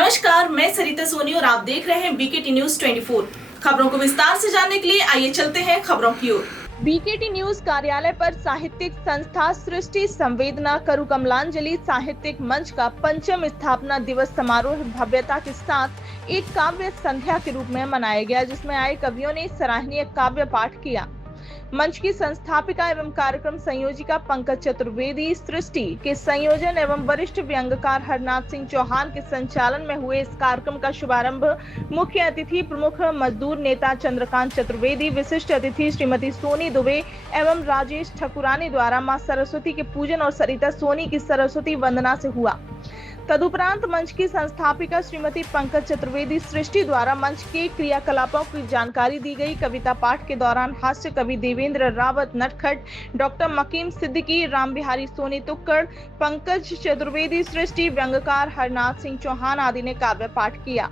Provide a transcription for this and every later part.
नमस्कार, मैं सरिता सोनी और आप देख रहे हैं बीकेटी न्यूज 24। खबरों को विस्तार से जानने के लिए आइए चलते हैं खबरों की ओर। बीकेटी न्यूज कार्यालय पर साहित्यिक संस्था सृष्टि संवेदना करुकमलांजलि साहित्यिक मंच का 5वां स्थापना दिवस समारोह भव्यता के साथ एक काव्य संध्या के रूप में मनाया गया, जिसमें आए कवियों ने सराहनीय काव्य पाठ किया। मंच की संस्थापिका एवं कार्यक्रम संयोजिका पंकज चतुर्वेदी, सृष्टि के संयोजन एवं वरिष्ठ व्यंग्यकार हरनाथ सिंह चौहान के संचालन में हुए इस कार्यक्रम का शुभारंभ मुख्य अतिथि प्रमुख मजदूर नेता चंद्रकांत चतुर्वेदी, विशिष्ट अतिथि श्रीमती सोनी दुबे एवं राजेश ठकुरानी द्वारा मां सरस्वती के पूजन और सरिता सोनी की सरस्वती वंदना से हुआ। तदुपरांत मंच की संस्थापिका श्रीमती पंकज चतुर्वेदी सृष्टि द्वारा मंच के क्रियाकलापों की जानकारी दी गई। कविता पाठ के दौरान हास्य कवि देवेंद्र रावत नटखट, डॉक्टर मकीम सिद्दीकी, राम बिहारी सोनी तुक्कड़, पंकज चतुर्वेदी सृष्टि, व्यंग्यकार हरनाथ सिंह चौहान आदि ने काव्य पाठ किया।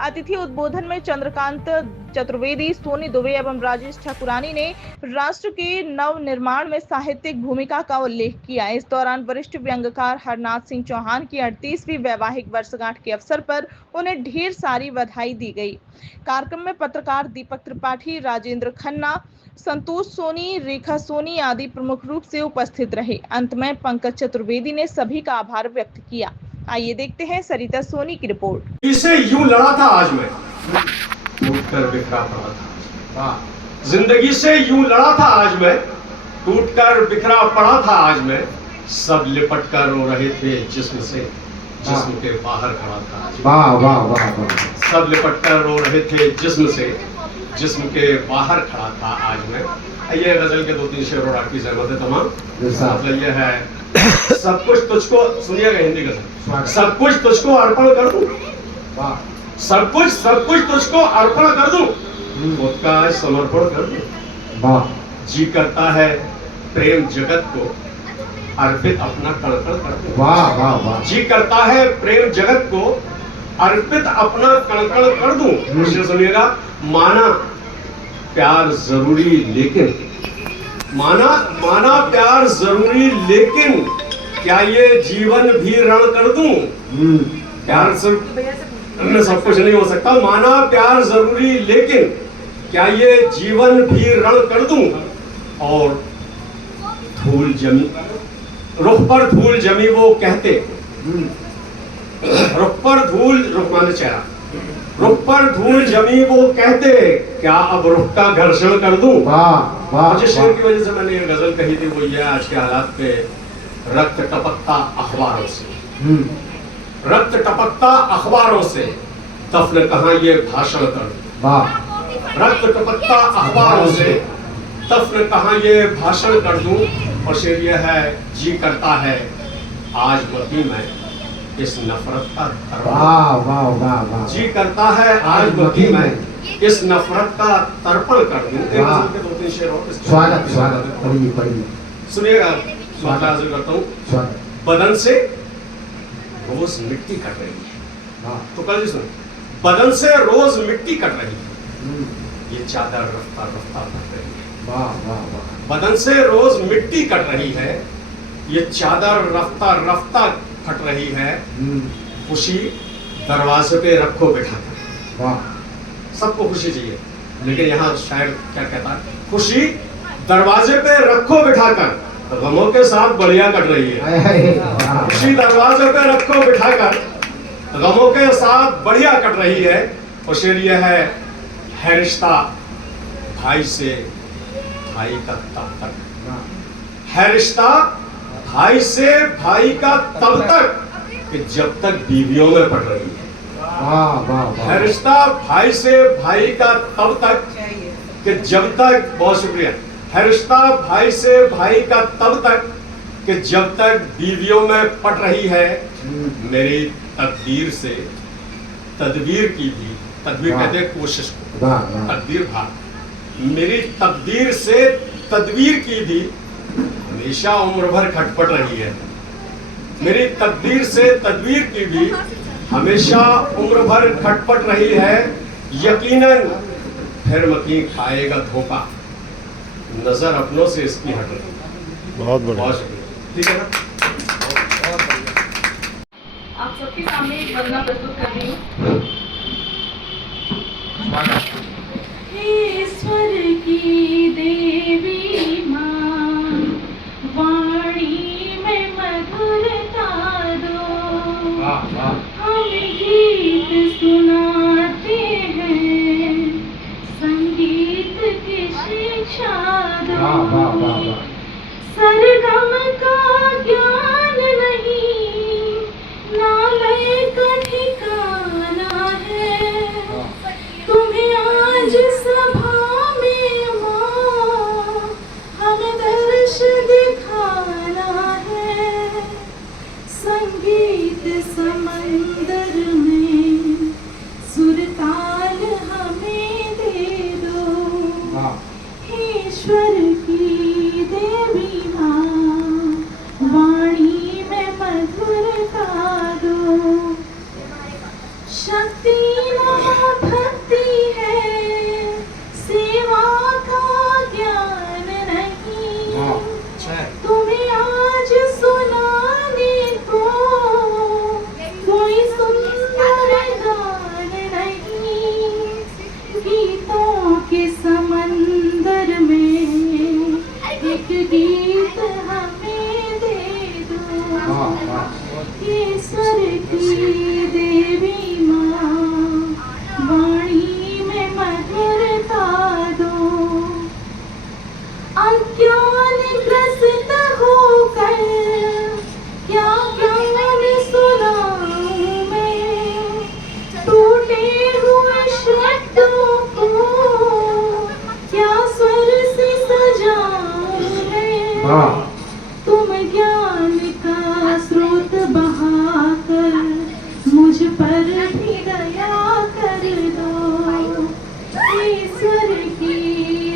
अतिथि उद्बोधन में चंद्रकांत चतुर्वेदी, सोनी दुबे एवं राजेश ठकुरानी ने राष्ट्र के नव निर्माण में साहित्यिक भूमिका का उल्लेख किया। इस दौरान वरिष्ठ व्यंग्यकार हरनाथ सिंह चौहान की 38वीं वैवाहिक वर्षगांठ के अवसर पर उन्हें ढेर सारी बधाई दी गई। कार्यक्रम में पत्रकार दीपक त्रिपाठी, राजेंद्र खन्ना, संतोष सोनी, रेखा सोनी आदि प्रमुख रूप से उपस्थित रहे। अंत में पंकज चतुर्वेदी ने सभी का आभार व्यक्त किया। आइए देखते हैं सरिता सोनी की रिपोर्ट। इसे यूं लड़ा था आज मैं, टूटकर बिखरा पड़ा था। जिंदगी से यूं लड़ा था आज मैं, टूटकर बिखरा पड़ा था आज मैं। सब लिपट कर रो रहे थे जिस्म से, जिस्म के बाहर खड़ा था आज। वाह वाह वाह वाह। सब लिपट कर रो रहे थे जिस्म से, जिस्म के बाहर खड़ा था आज मैं। ये गजल के 2-3 शेर और आपकी जरूरत है तमाम। मतलब ये है, सब कुछ तुझको, सुनिएगा हिंदी गजल, सब कुछ तुझको अर्पण कर दूं, सब कुछ तुझको अर्पण कर दूं, खुद का समर्पण कर दूं। वाह। जी करता है प्रेम जगत को अर्पित अपना कण कण कर दूं। वाह वाह वाह। जी करता है प्रेम जगत को अर्पित अपना कण कण कर दूं। सुनिएगा, माना प्यार जरूरी लेकिन, माना प्यार जरूरी लेकिन क्या ये जीवन भी रण कर दूं। प्यार में सब कुछ नहीं हो सकता। माना प्यार जरूरी लेकिन क्या ये जीवन भी रण कर दूं। और धूल जमी, रुख पर धूल जमी वो कहते, रुख पर धूल, रुख माने चेहरा, रुख पर धूल जमी वो कहते, क्या अब रुख का घर्षण कर दूं। वाह वाह। जिस शेर की वजह से मैंने ये गजल कही थी वो ये, आज के हालात पे रक्त टपकता अखबारों से, रक्त टपकता अखबारों से, दफन कहां ये भाषण कर दूं। वाह। रक्त टपकता अखबारों से, दफन कहां ये भाषण कर दूं। और शेर ये है, जी करता है आज मती मैं इस नफरत का तर्पण। वाह वाह वाह वाह। जी करता है आज मती मैं इस नफरत का तर्पण कर दूं। एक गजल के 2-3 शेर और। स्वागत स्वागत, पढ़िए पढ़िए। सुनिएगा, स्वागत हाजिर करता हूँ। स्वागत। बदन से रोज मिट्टी कट रही है। तो कल सुन, बदन से रोज मिट्टी कट रही है, ये चादर रफ्ता रफ्ता कट रही है। वाह वाह वाह। बदन से रोज मिट्टी कट रही है, ये चादर रफ्ता रफ्ता फट रही है। खुशी दरवाजे पे रखो बिठा कर। वाह। सबको खुशी चाहिए, लेकिन यहाँ शायर क्या कहता है, खुशी दरवाजे पे रखो बिठा कर, गमों के साथ बढ़िया कट रही है। खुशी दरवाजे पे रखो बिठाकर, गमों के साथ बढ़िया कट रही है। और शेर यह है रिश्ता भाई से भाई का तब तक, है रिश्ता भाई से भाई का तब तक कि जब तक बीवियों में पड़ रही है। वाह वाह वाह। है रिश्ता भाई से भाई का तब तक कि जब तक, बहुत शुक्रिया, है रिश्ता भाई से भाई का तब तक कि जब तक बीवियों में पट रही है। मेरी तकदीर से तदबीर की भी, तदबीर कहते हैं कोशिश को, तकदीर भाग, मेरी तकदीर से तदबीर की भी हमेशा उम्र भर खटपट रही है। मेरी तकदीर से तदबीर की भी हमेशा उम्र भर खटपट रही है। यकीनन फिर मकीन खाएगा धोखा, नजर अपनों से इसकी हट रही है। बहुत बढ़िया, ठीक है ना। आप सबके सामने एक वंदना प्रस्तुत कर रही हूँ। ईश्वर की देवी माँ, वाणी में मधुरता दो, हम गीत सुनाते हैं, संगीत की शिक्षा दो। सरगम का ज्ञान नहीं, ना लय का ठिकाना है, तुम्हें आज सभा में माँ हमें दर्श दिखाना है। संगीत समंदर में सुरताल हमें दे दो, ईश्वर की देवी माँ, वाणी में मधुरता दो। शक्ति न भक्ति है, सेवा का ज्ञान नहीं, तुम्हें आज सुनाने को कोई सुंदर गान नहीं। गीतों के समंदर में एक गीत हमें दे दो, ईश्वर की देवी माँ, वाणी में मधुरता दो। अज्ञान ग्रसित होकर क्या ज्ञान सुनाऊं मैं, टूटे हुए शब्दों को क्या स्वर से सजाऊं मैं। तुम ज्ञान का स्रोत बहाकर मुझ पर भी दया कर दो, ईश्वर की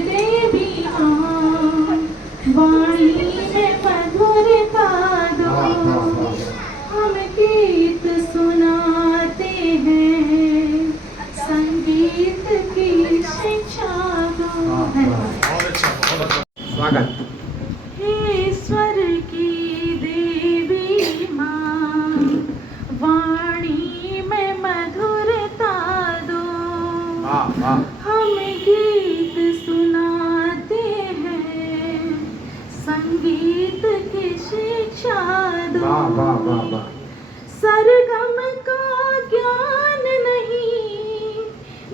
देवी माँ, वाणी में मधुरता दो। हम गीत सुनाते हैं, संगीत की शिक्षा दो। स्वागत। ईश्वर की देवी माँ, वाणी में मधुरता दो, हम गीत सुनाते हैं, संगीत की शिक्षा दो। सरगम का ज्ञान नहीं,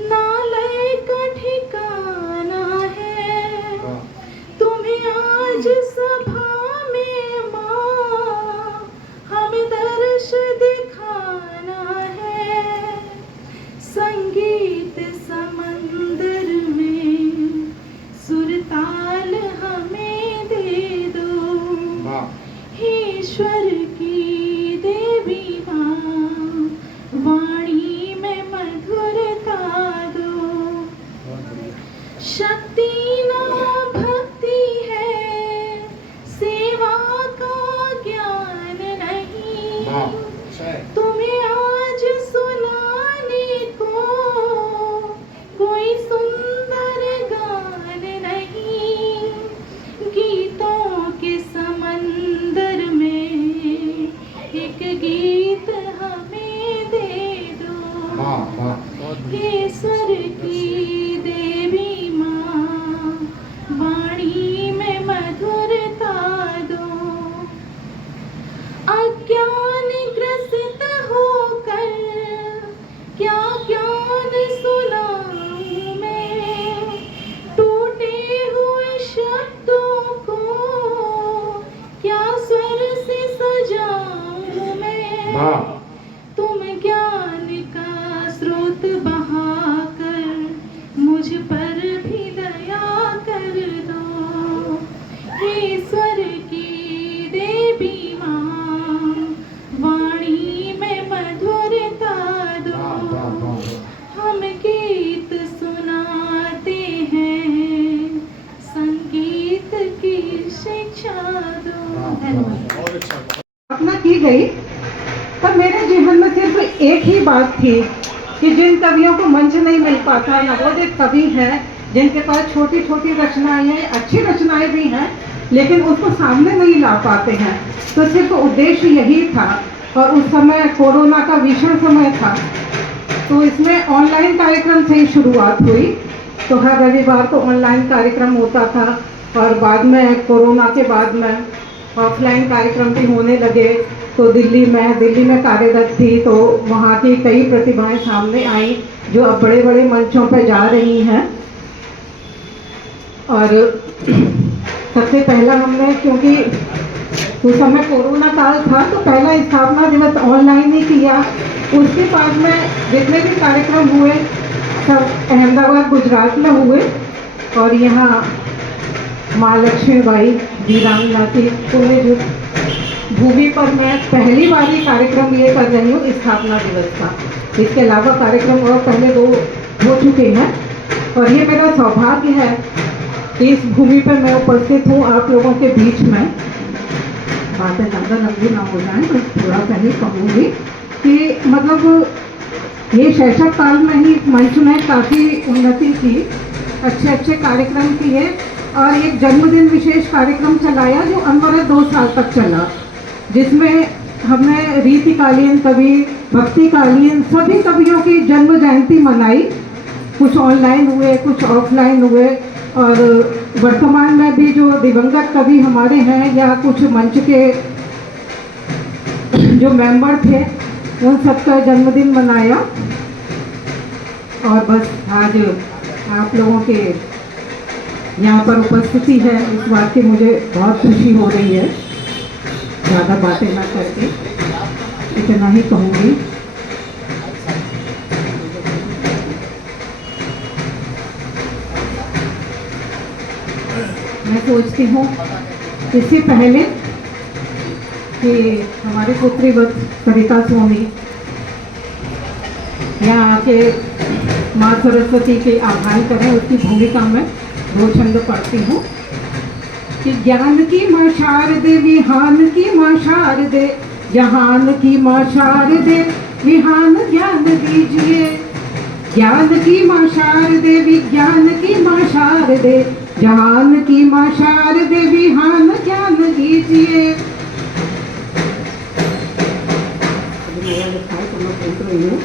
ना लय का ठिकाना है, तुम्हें आज सभा में माँ हमें दर्श दिखाना है। संगीत समंदर में सुरताल हमें दे दो, ईश्वर की देवी माँ, वाणी में मधुरता दो। शक्ति न भक्ति है, सेवा का ज्ञान नहीं, तुम्हें आज सुनाने को कोई सुंदर गान नहीं। गीतों के समंदर में एक गीत हमें दे दो, ईश्वर की देवी माँ, वाणी में मधुरता दो। अज्ञान ग्रसित होकर क्या ज्ञान सुनाऊं मैं, टूटे हुए शब्दों को क्या स्वर से सजाऊं मैं। तुम ज्ञान का स्रोत बहाकर मुझ पर भी दया कर दो, ईश्वर की देवी माँ, वाणी में मधुरता दो। हम गीत सुनाते हैं, संगीत की शिक्षा दो। स्थापना की गई तब मेरे जीवन में सिर्फ एक ही बात थी कि जिन कवियों को मंच नहीं मिल पाता, नवोदित कवि हैं जिनके पास छोटी छोटी रचनाएं हैं, अच्छी रचनाएं भी हैं, लेकिन उसको सामने नहीं ला पाते हैं, तो सिर्फ उद्देश्य यही था और उस समय कोरोना का भीषण समय था, तो इसमें ऑनलाइन कार्यक्रम से ही शुरुआत हुई। तो हर रविवार को ऑनलाइन कार्यक्रम होता था और बाद में कोरोना के बाद में ऑफलाइन कार्यक्रम भी होने लगे। तो दिल्ली में कार्यरत थी, तो वहाँ की कई प्रतिभाएं सामने आई जो अब बड़े बड़े मंचों पर जा रही हैं। और सबसे पहला हमने, क्योंकि उस समय कोरोना काल था, तो पहला स्थापना दिवस ऑनलाइन ही किया। उसके बाद में जितने भी कार्यक्रम हुए सब अहमदाबाद गुजरात में हुए और यहाँ माँ लक्ष्मीबाई वीरांगना की पुण्य भूमि पर मैं पहली बार ही कार्यक्रम ये कर रही हूँ स्थापना दिवस का। इसके अलावा कार्यक्रम और पहले 2 हो चुके हैं और ये मेरा सौभाग्य है कि इस भूमि पर मैं उपस्थित हूँ आप लोगों के बीच में। बातें ज़्यादा लंबी ना हो जाए, बस थोड़ा सा ही कहूँगी कि मतलब ये शैशव काल में ही मंच में काफ़ी उन्नति की, अच्छे कार्यक्रम किए और एक जन्मदिन विशेष कार्यक्रम चलाया जो अनवरत 2 साल तक चला, जिसमें हमने रीतिकालीन कवि, भक्तिकालीन सभी कवियों की जन्म जयंती मनाई। कुछ ऑनलाइन हुए, कुछ ऑफलाइन हुए और वर्तमान में भी जो दिवंगत कवि हमारे हैं या कुछ मंच के जो मेंबर थे उन सबका जन्मदिन मनाया। और बस आज आप लोगों के यहाँ पर उपस्थिति है, इस बात की मुझे बहुत खुशी हो रही है। ज़्यादा बातें ना करके इतना ही कहूँगी। मैं सोचती हूँ इससे पहले कि हमारे पुत्रीवत सरिता सोनी यहाँ आके माँ सरस्वती के आह्वान करें, उसकी भूमिका में 2 छंद पढ़ती हूँ कि ज्ञान की माँ शारदे विहान की माँ शारदे, जहान की माँ शारदे विहान ज्ञान दीजिए। ज्ञान की माँ शारदे विज्ञान की माँ शारदे, जहान की माँ शारदे विहान ज्ञान दीजिए। मेरा लिखा है तो मैं बोल रही हूँ।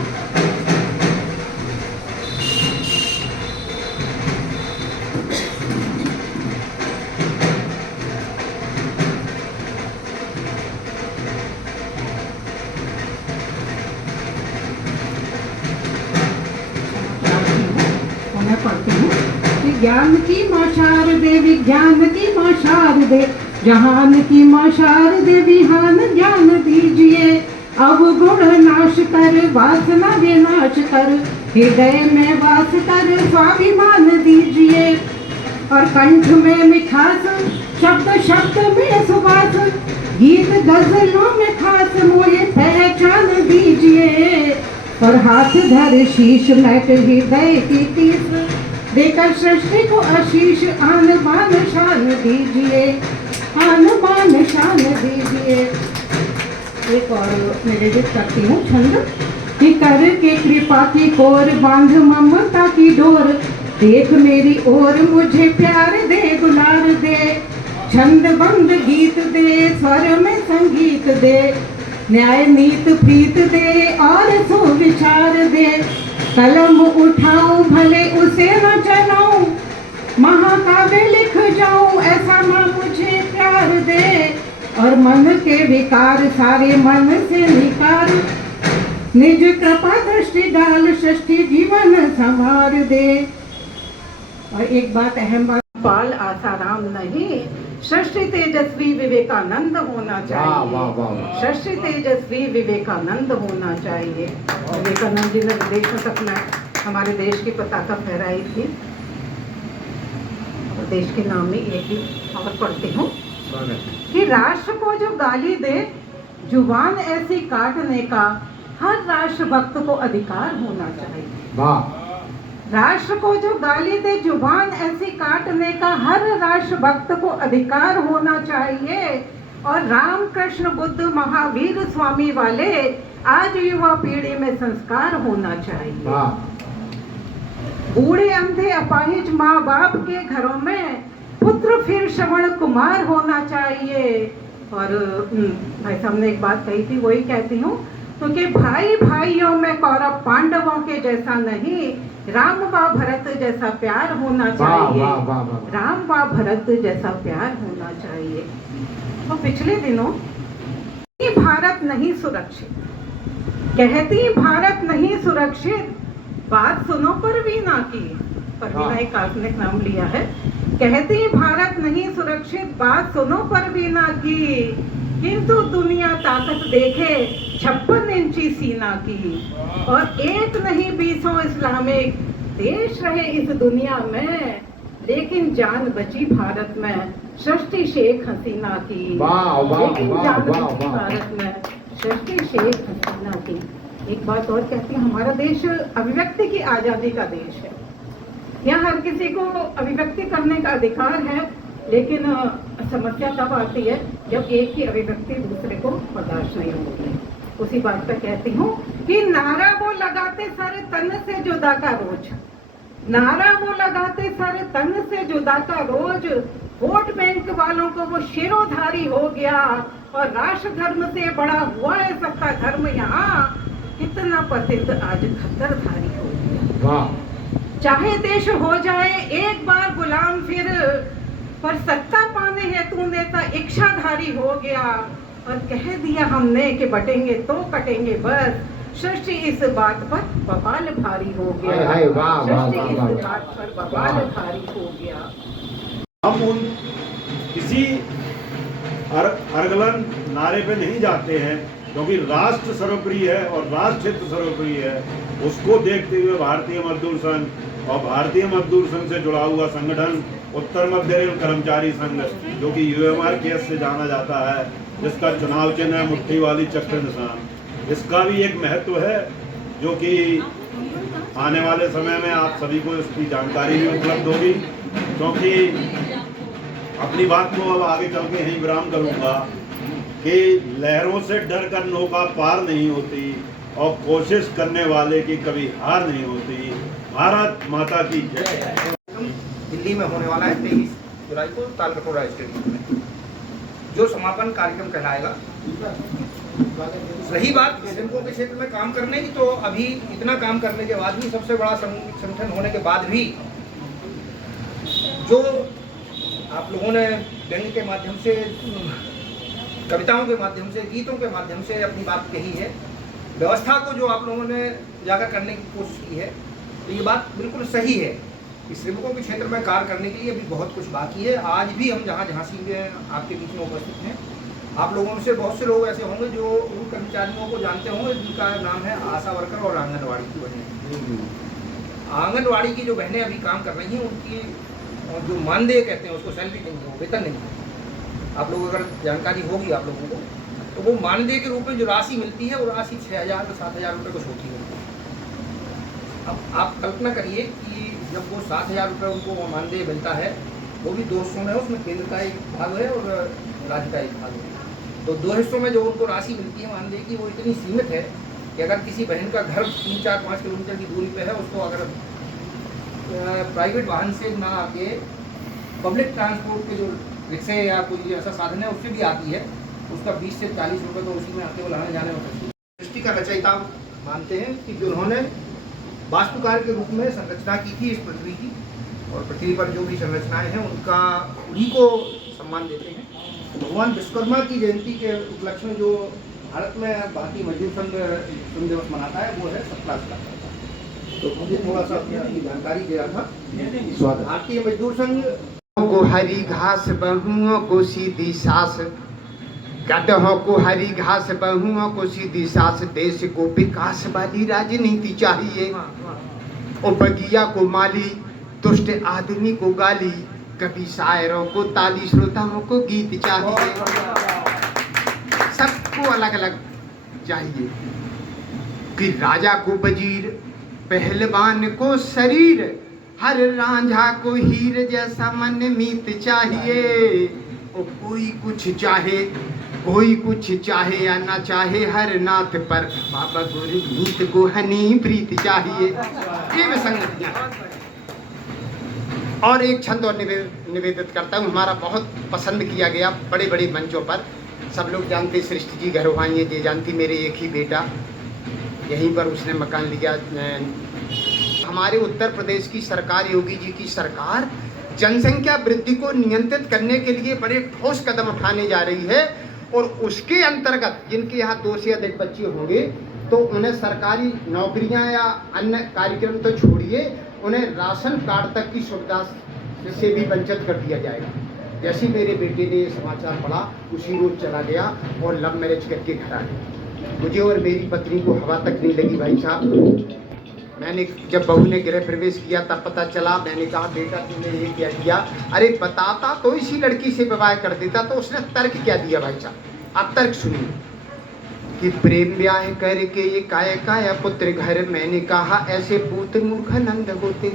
पढ़ती हूँ कि ज्ञान की माँ शारदे विज्ञान की माँ शारदे, जहान की माँ शारदे विहान ज्ञान दीजिए। अब गुण नाश कर वासना विनाश कर, हृदय में वास कर स्वाभिमान दीजिए। और कंठ में मिठास शब्द शब्द में सुबास, गीत गजलों में खास मोहे पहचान दीजिए। और हाथ धर शीश मैट हृदय की तीस, देकर सृष्टि को आशीष आन बान शान दीजिए, आन बान शान दीजिए। एक और निवेदित करती हूँ छंद कि कर के कृपा की कोर बांध ममता की डोर, देख मेरी ओर मुझे प्यार दे गुलार दे। छंद बंद गीत दे स्वर में संगीत दे, न्याय नीत प्रीत दे और सुविचार दे। कलम उठाऊं भले उसे न चलाऊं, महाकाव्य लिख जाऊं ऐसा माँ मुझे प्यार दे। और मन के विकार सारे मन से निकार, निज कृपा दृष्टि डाल सृष्टि जीवन संवार दे। और एक बात अहम बात, बाल आसाराम नहीं, सृष्टि तेजस्वी विवेकानंद होना चाहिए। सृष्टि तेजस्वी विवेकानंद होना चाहिए। विवेकानंद जी ने विदेशों तक में हमारे देश की पताका फहराई थी। और देश के नाम में एक ही और पढ़ती हूँ कि राष्ट्र को जो गाली दे जुबान ऐसी काटने का, हर राष्ट्रभक्त को अधिकार होना चाहिए। राष्ट्र को जो गाली दे जुबान ऐसी काटने का, हर राष्ट्रभक्त को अधिकार होना चाहिए। और रामकृष्ण बुद्ध महावीर स्वामी वाले आज युवा पीढ़ी में संस्कार होना चाहिए। बूढ़े अंधे अपाहिज माँ बाप के घरों में पुत्र फिर श्रवण कुमार होना चाहिए। और भाई साहब ने एक बात कही थी, वही कहती हूँ, क्योंकि भाई भाइयों में कौरव पांडवों के जैसा नहीं, राम व भरत जैसा प्यार होना चाहिए। राम व भरत जैसा प्यार होना चाहिए। तो पिछले दिनों भारत नहीं सुरक्षित, कहती भारत नहीं सुरक्षित, बात सुनो परवीना की, परवीना एक काल्पनिक नाम लिया है, कहती भारत नहीं सुरक्षित, बात सुनो परवीना की, किंतु दुनिया ताकत देखे 56 इंची सीना की, और एक नहीं 20 इस्लामिक देश रहे इस दुनिया में, लेकिन जान बची भारत में सृष्टि शेख हसीना की। लेकिन जान बची भारत में सृष्टि शेख हसीना की। एक बात और कहती है, हमारा देश अभिव्यक्ति की आजादी का देश है। यहाँ हर किसी को अभिव्यक्ति करने का अधिकार है, लेकिन समस्या तब आती है जब एक ही अभिव्यक्ति दूसरे को बर्दाश्त नहीं होती। उसी बात पर कहती हूँ कि नारा वो लगाते सारे तन से जुदा का रोज, नारा वो लगाते सारे तन से जुदा का रोज, वोट बैंक वालों को वो शिरोधारी हो गया, और राष्ट्र धर्म से बड़ा हुआ है सबका धर्म यहाँ, कितना प्रसिद्ध आज खतरधारी हो गया। चाहे देश हो जाए एक बार गुलाम फिर, पर सत्ता पाने हेतु नेता इच्छाधारी हो गया, और कह दिया हमने कि बटेंगे तो कटेंगे बस, सृष्टि इस बात पर बवाल भारी हो गया। सृष्टि इस बात पर बवाल भारी हो गया। हम उन किसी अर्गलन नारे पे नहीं जाते हैं, क्योंकि राष्ट्र सर्वप्रिय है और राष्ट्र हित सर्वप्रिय है। उसको देखते हुए भारतीय मजदूर संघ और भारतीय मजदूर संघ से जुड़ा हुआ संगठन उत्तर मध्य रेल कर्मचारी संघ, जो कि UMRKS से जाना जाता है, जिसका चुनाव चिन्ह है मुट्ठी वाली चक्र निशान, इसका भी एक महत्व है, जो कि आने वाले समय में आप सभी को इसकी जानकारी भी उपलब्ध होगी। क्योंकि अपनी बात को अब आगे चल के यहीं विराम करूंगा कि लहरों से डर कर नौका पार नहीं होती, और कोशिश करने वाले की कभी हार नहीं होती। भारत माता की जय। दिल्ली में होने वाला है 23 जुलाई को तालकटोरा स्टेडियम में, जो समापन कार्यक्रम कहलाएगा। रही बात श्रमिकों के क्षेत्र में काम करने की, तो अभी इतना काम करने के बाद भी, सबसे बड़ा संगठन होने के बाद भी, जो आप लोगों ने व्यंग के माध्यम से, कविताओं के माध्यम से, गीतों के माध्यम से अपनी बात कही है, व्यवस्था को जो आप लोगों ने उजागर करने की कोशिश की है, तो ये बात बिल्कुल सही है कि श्रमिकों के क्षेत्र में कार्य करने के लिए अभी बहुत कुछ बाकी है। आज भी हम जहाँ झांसी में आपके बीच में उपस्थित हैं, आप लोगों में से बहुत से लोग ऐसे होंगे जो उन कर्मचारियों को जानते होंगे जिनका नाम है आशा वर्कर और आंगनवाड़ी की बहनें। आंगनवाड़ी की जो बहनें अभी काम कर रही हैं, उनकी जो मानदेय कहते हैं उसको सैलरी नहीं है, वेतन नहीं है। आप लोग अगर जानकारी होगी आप लोगों को, तो वो मानदेय के रूप में जो राशि मिलती है, वो राशि 6,000 से 7,000 रुपये कुछ होती है। अब आप कल्पना करिए कि जब वो 7,000 रुपये उनको मानदेय मिलता है, वो भी 2 हिस्सों में है, उसमें केंद्र का एक भाग है और राज्य का एक भाग है। तो 2 हिस्सों में जो उनको राशि मिलती है मानदेय की, वो इतनी सीमित है कि अगर किसी बहन का घर 3, 4, 5 किलोमीटर की दूरी पे है, उसको अगर प्राइवेट वाहन से ना आके पब्लिक ट्रांसपोर्ट के जो रिक्शे या कोई ऐसा साधन है उससे भी आती है, उसका 20 से 40 रुपये तो उसी में आके वो लाने जाने में पड़ती है। सृष्टि का रचयिता मानते हैं कि जिन्होंने वास्तुकार के रूप में संरचना की थी इस पृथ्वी की, और पृथ्वी पर जो भी संरचनाएं हैं उनका उन्हीं को सम्मान देते हैं। भगवान विश्वकर्मा की जयंती के उपलक्ष्य में जो भारत में भारतीय मजदूर संघ श्रम दिवस मनाता है, वो है 17 सितंबर। तो मुझे थोड़ा सा अपनी जानकारी दे रहा था। भारतीय मजदूर संघ को हरी घास, बहुओं को सीधी सास, गधों को हरी घास, बहुओं को सीधी सास, देश को विकास वाली राजनीति चाहिए। और बगिया को माली, दुष्ट आदमी को गाली, कभी शायरों को ताली, श्रोताओं को गीत चाहिए। सबको अलग अलग चाहिए कि राजा को वजीर, पहलवान को शरीर, हर रांझा को हीर जैसा मन मीत चाहिए। और कोई कुछ चाहे, कोई कुछ चाहे या ना चाहे, हर नाथ पर बाबा गुरमीत को हनी प्रीत चाहिए। ये विसंगतियां। और एक छंद और निवेदित करता हूँ, हमारा बहुत पसंद किया गया बड़े बड़े मंचों पर, सब लोग जानते सृष्टि जी घर आई है, ये जानती मेरे एक ही बेटा, यहीं पर उसने मकान लिया। हमारे उत्तर प्रदेश की सरकार, योगी जी की सरकार, जनसंख्या वृद्धि को नियंत्रित करने के लिए बड़े ठोस कदम उठाने जा रही है और उसके अंतर्गत जिनके यहाँ 2 से अधिक बच्चे होंगे तो उन्हें सरकारी नौकरियां या अन्य कार्यक्रम तो छोड़िए, उन्हें राशन कार्ड तक की सुविधा से भी वंचित कर दिया जाएगा। जैसे मेरे बेटे ने ये समाचार पढ़ा उसी रोज चला गया और लव मैरिज करके घर आ गया। मुझे और मेरी पत्नी को हवा तक नहीं लगी भाई साहब। मैंने जब बहू ने गृह प्रवेश किया तब पता चला। मैंने कहा बेटा तुमने ये क्या किया? अरे बताता तो इसी लड़की से विवाह कर देता। तो उसने तर्क क्या दिया भाई साहब, आप तर्क सुनिए कि प्रेम ब्याह करके ये काया पुत्र घर, मैंने कहा ऐसे पूत मूर्ख नंद होते।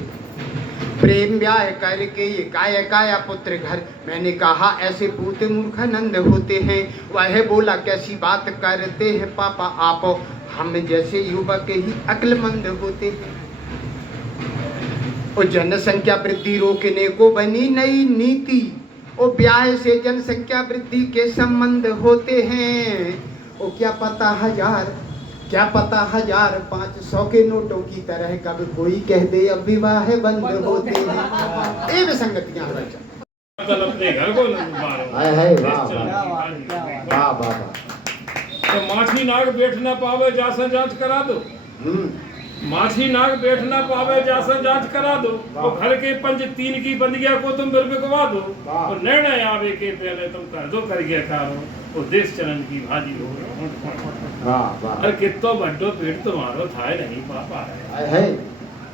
प्रेम ब्याह करके ये काया पुत्र घर, मैंने कहा ऐसे पूत मूर्ख नंद होते हैं। वह बोला कैसी बात करते हैं पापा आप, हम जैसे युवक ही अक्लमंद होते हैं। और जनसंख्या वृद्धि रोकने को बनी नई नीति, और ब्याह से जनसंख्या वृद्धि के संबंध होते हैं। और क्या पता 500 के नोटों की तरह कब कोई कह दे अब विवाह बंद होते हैं। ये विसंगतियां हैं मतलब अपने घर को वाह। तो माछी नाग बैठ ना पावे जासे जांच करा दो। माछी नाग बैठ ना पावे जासे जांच करा दो। तो घर के पंच 3 की बंदिया को तुम बिकवा दो। तो निर्णय आवे के पहले तुम कर दो कर गया कारो, और देश चलन की भाजी हो। अरे कितो बड्डो पेट तुम्हारो थाए नहीं पापा है,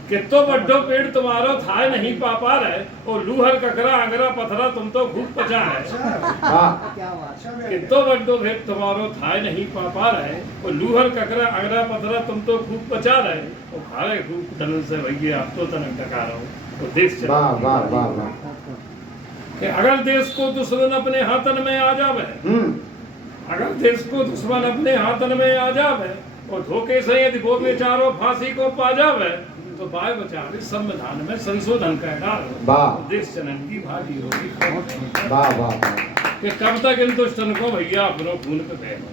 कितो बड्डो पेट तुम्हारो थाए नहीं पापा रहे। और लूहर ककरा अंगरा पथरा तुम तो खूब पचा है। कितो बड्डो पेट तुम्हारो थाए नहीं पापा रहे। और लूहर ककरा अंगरा पथरा तुम तो खूब पचा रहे। और खाए खूब धन से भैया आप तो तनक टका रहो। और देश चला कि अगर देश को दुश्मन अपने हाथन में आ जावे, अगर देश को दुश्मन अपने हाथन में आ जावे और धोखे से यदि वो बेचारो फांसी को पा जावे, तो बाय बचावे संविधान में संशोधन कर डालो। देश चलन की भागी होगी। कि कब तक इन दुष्टन को भैया अपनो खून पे बह हो,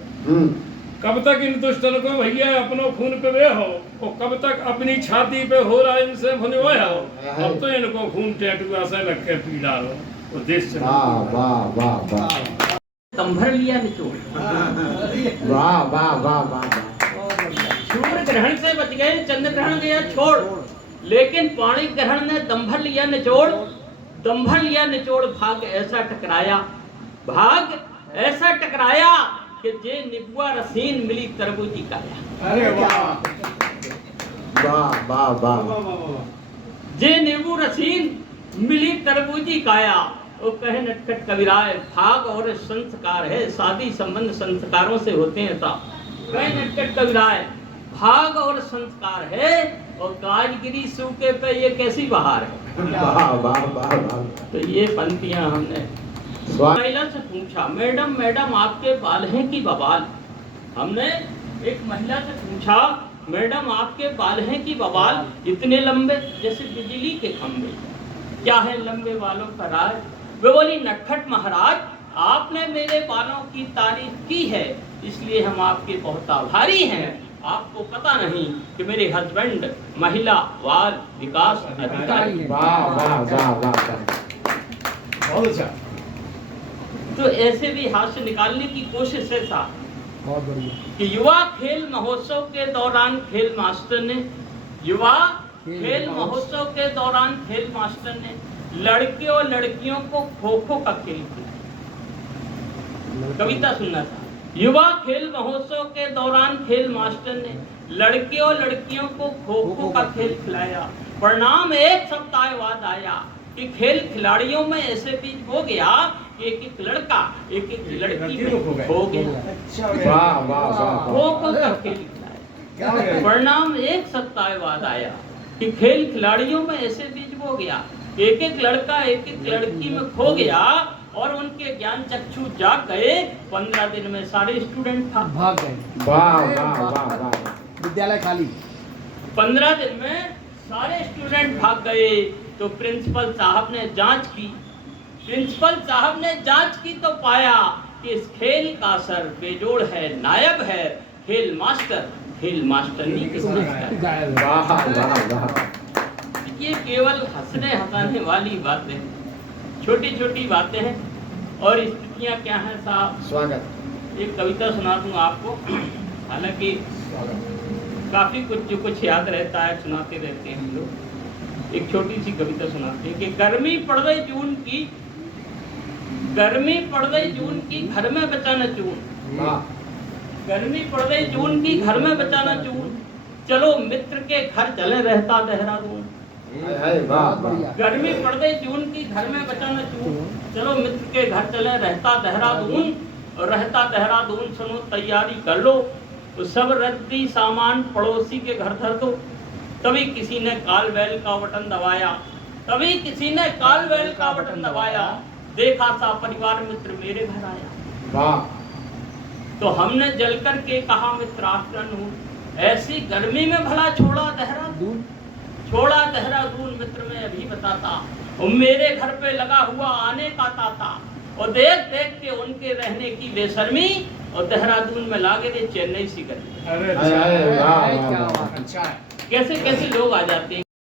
कब तक इन दुष्टन को भैया अपनो खून पे बह हो, और कब तक अपनी छाती पे हो रहा इनसे भुनवे हो। अब तो इनको खून टैटुआ से लग के पी डालो। तो देश चलन तंभर लिया निचोड़। सूर्य ग्रहण से बच गए, चंद्र ग्रहण गया छोड़, लेकिन पाणी ग्रहण ने दंभर लिया निचोड़। दंभर लिया निचोड़, भाग ऐसा टकराया, भाग ऐसा टकराया कि जे निबुआ रसीन मिली तरबूजी काया। अरे जे नींबू रसीन मिली तरबूजी काया। वो कहे नटखट कबीराय, भाग और संस्कार है, शादी संबंध संस्कारों से होते हैं साहब। कहे नटखट कबीराय, भाग और संस्कार है, और काजगिरी सूखे पे ये कैसी बहार है। तो ये पंक्तियां हमने महिला से पूछा, मैडम आपके बाल हैं कि बवाल। हमने एक महिला से पूछा, मैडम आपके बाल हैं कि बवाल, इतने लंबे जैसे बिजली के खंभे, क्या है लंबे बालों का राज। वे बोली, नटखट महाराज आपने मेरे बालों की तारीफ की है, इसलिए हम आपके बहुत आभारी हैं। आपको पता नहीं कि मेरे हस्बैंड महिला बाल विकास अधिकारी। तो ऐसे भी हास्य निकालने की कोशिश है साहब कि युवा खेल महोत्सव के दौरान खेल मास्टर ने, युवा खेल महोत्सव के दौरान खेल मास्टर ने लड़के और लड़कियों को खो खो का खेल किया। कविता सुनना था। युवा खेल महोत्सव के दौरान खेल मास्टर ने लड़के और लड़कियों को खो खो का खेल खिलाया। परिणाम एक सप्ताह बाद आया कि खेल खिलाड़ियों में ऐसे बीच हो गया, एक एक लड़का एक एक लड़की हो गया। खो खो का खेल खिलाया। परिणाम एक सप्ताह बाद आया कि खेल खिलाड़ियों में ऐसे बीच हो गया, एक एक लड़का एक एक लड़की में खो गया, और उनके ज्ञान चक्षु जाग गए। 15 दिन में सारे स्टूडेंट भाग गए। विद्यालय खाली। 15 दिन में सारे स्टूडेंट भाग गए। तो प्रिंसिपल साहब ने जांच की। प्रिंसिपल साहब ने जांच की तो पाया कि इस खेल का सर बेजोड़ है, नायब है खेल मास्टरनी के संस्कार। वाह वाह वाह। ये केवल हंसने हंसाने वाली बातें हैं, छोटी छोटी बातें हैं। और स्थितियाँ क्या हैं साहब? स्वागत। एक कविता सुना दूँ आपको, हालांकि काफ़ी कुछ याद रहता है, सुनाते रहते हैं हम लोग। एक छोटी सी कविता सुनाते हैं कि गर्मी पड़ गई जून की, घर में बचाना चून। गर्मी पड़ गई जून की, घर में बचाना चून, चलो मित्र के घर चले रहता देहरादून। गर्मी पड़ गई जून की, घर में बचाना चून, चलो मित्र के घर चले रहता देहरादून। और रहता देहरादून सुनो तैयारी कर लो, तो सब रद्दी सामान पड़ोसी के घर धर दो। तभी किसी ने काल बैल का बटन दबाया, देखा सा परिवार मित्र मेरे घर आया। वाह। तो हमने जल कर के कहा मित्र आश्रन हूँ, ऐसी गर्मी में भला छोड़ा देहरादून मित्र में अभी बताता। और मेरे घर पे लगा हुआ आने का ताता, और देख देख के उनके रहने की बेशर्मी, और देहरादून में लागे रे चेन्नई सी गर्मी। वाह वाह। कैसे कैसे लोग आ जाते हैं।